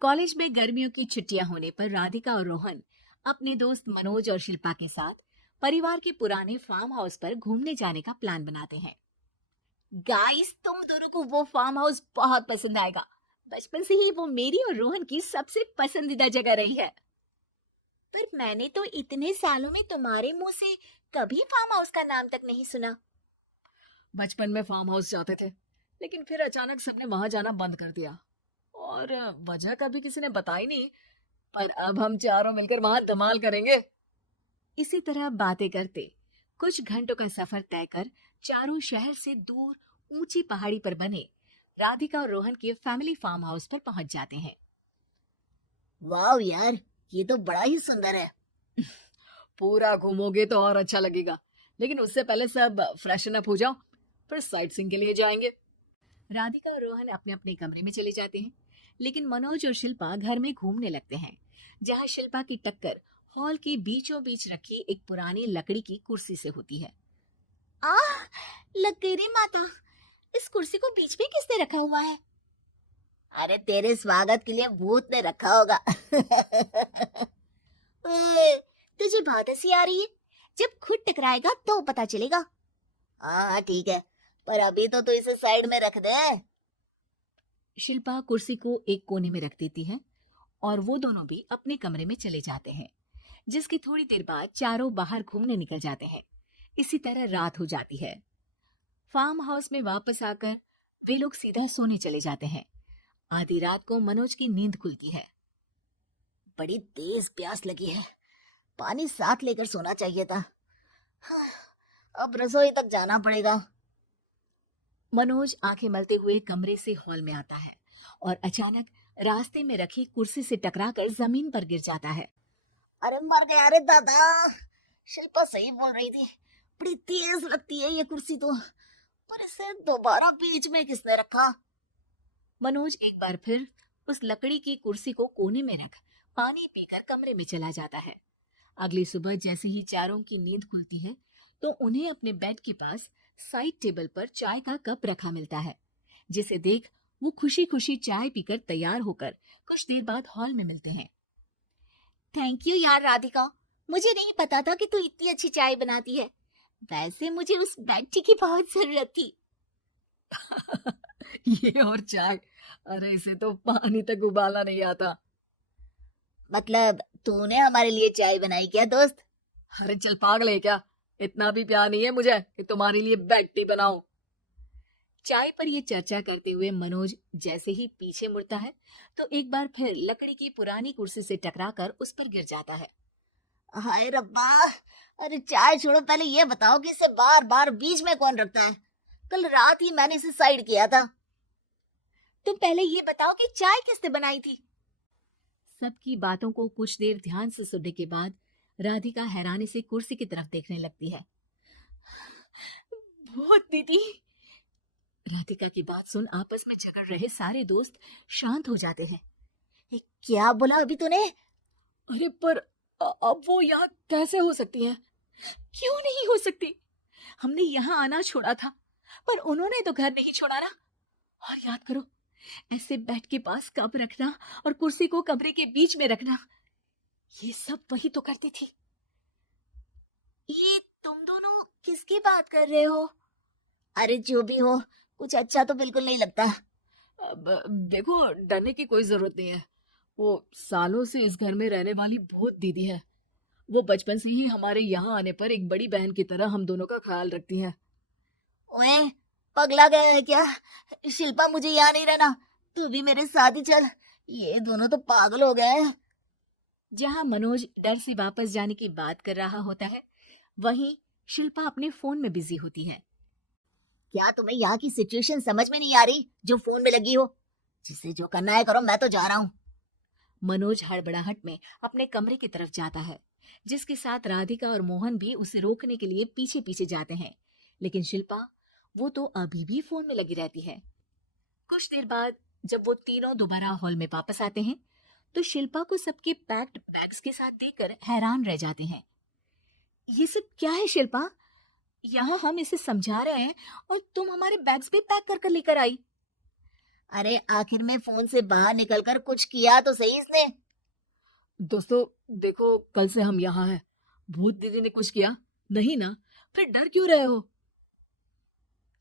College में गर्मियों की छुट्टियां होने पर राधिका और रोहन अपने दोस्त मनोज और शिल्पा के साथ परिवार के पुराने फार्म हाउस पर घूमने जाने का प्लान बनाते हैं। गाइस, तुम दोनों को वो फार्म हाउस बहुत पसंद आएगा। बचपन से ही वो मेरी और रोहन की सबसे पसंदीदा जगह रही है। पर मैंने तो इतने सालों में तुम्हारे मुंह से कभी फार्म हाउस का नाम तक नहीं सुना। बचपन में फार्म हाउस जाते थे, लेकिन फिर अचानक सबने वहां जाना बंद कर दिया और वजह कभी किसी ने बताई नहीं। पर अब हम चारों मिलकर वहां धमाल करेंगे। इसी तरह बातें करते कुछ घंटों का सफर तय कर चारों शहर से दूर ऊंची पहाड़ी पर बने राधिका और रोहन के फैमिली फार्म हाउस पर पहुंच जाते हैं। वाह यार, ये तो बड़ा ही सुंदर है। पूरा घूमोगे तो और अच्छा लगेगा, लेकिन उससे पहले सब फ्रेशन अप हो जाओ, फिर साइट सीइंग के लिए जाएंगे। राधिका और रोहन अपने अपने कमरे में चले जाते हैं, लेकिन मनोज और शिल्पा घर में घूमने लगते हैं, जहां शिल्पा की टक्कर हॉल के बीचों बीच रखी एक पुरानी लकड़ी की कुर्सी से होती है। आह, लकीरी माता, इस कुर्सी को बीच में किसने रखा हुआ है? अरे तेरे स्वागत के लिए भूत ने रखा होगा। ओए, तुझे बहुत हंसी आ रही है। जब खुद टकराएगा तो पता चलेगा। हाँ ठीक है, पर अभी तो तू इसे साइड में रख दे। शिल्पा कुर्सी को एक कोने में रख देती है और वो दोनों भी अपने कमरे में चले जाते हैं, जिसकी थोड़ी देर बाद चारों बाहर घूमने निकल जाते हैं। इसी तरह रात हो जाती है। फार्म हाउस में वापस आकर वे लोग सीधा सोने चले जाते हैं। आधी रात को मनोज की नींद खुलती है। बड़ी तेज प्यास लगी है, पानी साथ लेकर सोना चाहिए था। हाँ, अब रसोई तक जाना पड़ेगा। मनोज आंखें मलते हुए कमरे से हॉल में आता है और अचानक रास्ते में रखी कुर्सी से टकराकर जमीन पर गिर जाता है। अरे मर गया रे दादा। शिल्पा सही बोल रही थी, बड़ी तेज लगती है ये कुर्सी तो। पर इसे दोबारा बीच में किसने रखा? मनोज एक बार फिर उस लकड़ी की कुर्सी को कोने में रख पानी पीकर कमरे में चला जाता है। अगली सुबह जैसे ही चारों की नींद खुलती है तो उन्हें अपने बेड के पास साइड टेबल पर चाय का कप रखा मिलता है, जिसे देख वो खुशी खुशी चाय पीकर तैयार होकर कुछ देर बाद हॉल में मिलते हैं। थैंक यू यार राधिका, मुझे नहीं पता था कि तू इतनी अच्छी चाय बनाती है। वैसे मुझे उस बेड टी की बहुत जरूरत थी। ये और चाय, अरे इसे तो पानी तक उबाला नहीं आता। मतलब तूने हमारे लिए चाय बनाई क्या दोस्त? अरे चल पागल है क्या, इतना भी प्यार नहीं है मुझे कि तुम्हारे लिए बेड टी बनाऊं। चाय पर ये चर्चा करते हुए मनोज जैसे ही पीछे मुड़ता है तो एक बार फिर लकड़ी की पुरानी कुर्सी से टकराकर उस पर गिर जाता है। हाय रब्बा। अरे चाय छोड़ो, पहले ये बताओ कि इसे बार बार बीच में कौन रखता है? कल रात ही मैंने इसे साइड किया था। तुम पहले ये बताओ कि चाय किसने बनाई थी? सबकी बातों को कुछ देर ध्यान से सुनने के बाद राधिका हैरानी से कुर्सी की तरफ देखने लगती है। बहुत दीदी। राधिका की बात सुन आपस में झगड़ रहे सारे दोस्त शांत हो जाते हैं। क्या बोला अभी तूने? अरे पर अब वो यहाँ कैसे हो सकती है? क्यों नहीं हो सकती? हमने यहाँ आना छोड़ा था, पर उन्होंने तो घर नहीं छोड़ा ना। और याद करो, ऐसे बेड के पास कप रखना और कुर्सी को कमरे के बीच में रखना, ये सब वही तो करती थी। ये तुम दोनों किसकी बात कर रहे हो? अरे जो भी हो, कुछ अच्छा तो बिल्कुल नहीं लगता। अब देखो, डरने की कोई जरूरत नहीं है। वो सालों से इस घर में रहने वाली भूत दीदी है। वो बचपन से ही हमारे यहाँ आने पर एक बड़ी बहन की तरह हम दोनों का ख्याल रखती है। ओए, पगला गया है क्या? शिल्पा, मुझे यहाँ नहीं रहना, तू भी मेरे साथ ही चल। ये दोनों तो पागल हो गए हैं। जहां मनोज डर से वापस जाने की बात कर रहा होता है, वहीं शिल्पा अपने फोन में बिजी होती है। क्या तुम्हें यहाँ की सिचुएशन समझ में नहीं आ रही जो फोन में लगी हो? जिसे जो करना है करो, मैं तो जा रहा हूँ। मनोज हड़बड़ाहट में अपने कमरे की तरफ जाता है, जिसके साथ राधिका और मोहन भी उसे रोकने के लिए पीछे पीछे जाते हैं। लेकिन शिल्पा, वो तो अभी भी फोन में लगी रहती है। कुछ देर बाद जब वो तीनों दोबारा हॉल में वापस आते हैं तो शिल्पा को सबके पैक्ड बैग्स के साथ देखकर हैरान रह जाते हैं। ये सब क्या है शिल्पा? यहाँ हम इसे समझा रहे हैं और तुम हमारे बैग्स भी पैक कर कर लेकर आई। अरे आखिर में फोन से बाहर निकलकर कुछ किया तो सही इसने। दोस्तों देखो, कल से हम यहाँ हैं। भूत दीदी ने कुछ किया नहीं ना? फिर डर क्यों रहे हो?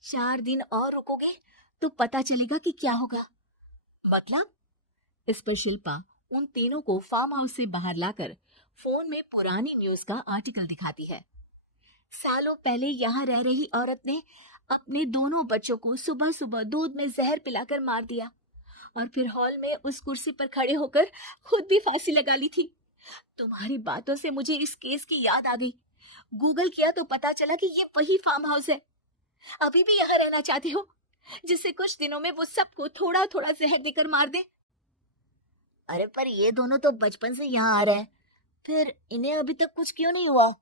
4 दिन और रुकोगे तो पता चलेगा कि क्या होगा। मतलब? इस पर शिल्पा उन तीनों को फार्म हाउस से बाहर लाकर फोन में पुरानी न्यूज का आर्टिकल दिखाती है। सालों पहले यहाँ रह रही औरत ने अपने दोनों बच्चों को सुबह सुबह दूध में जहर पिलाकर मार दिया और फिर हॉल में उस कुर्सी पर खड़े होकर खुद भी फांसी लगा ली थी। तुम्हारी बातों से मुझे इस केस की याद आ गई। गूगल किया तो पता चला कि ये वही फार्म हाउस है। अभी भी यहाँ रहना चाहते हो, जिससे कुछ दिनों में वो सबको थोड़ा थोड़ा जहर देकर मार दे? अरे पर ये दोनों तो बचपन से यहाँ आ रहे हैं, फिर इन्हें अभी तक कुछ क्यों नहीं हुआ?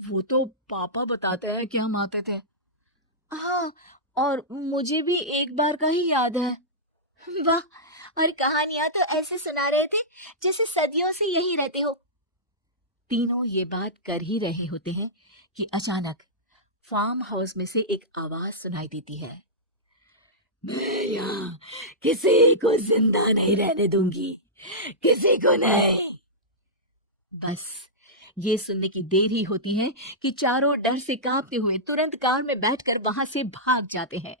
वो तो पापा बताते हैं कि हम आते थे। हाँ, और मुझे भी एक बार का ही याद है। वाह, और कहानियां तो ऐसे सुना रहे थे जैसे सदियों से यही रहते हो। तीनों ये बात कर ही रहे होते हैं कि अचानक फार्म हाउस में से एक आवाज सुनाई देती है। मैं यहाँ किसी को जिंदा नहीं रहने दूंगी, किसी को नहीं। बस ये सुनने की देर ही होती है कि चारों डर से कांपते हुए तुरंत कार में बैठकर वहां से भाग जाते हैं।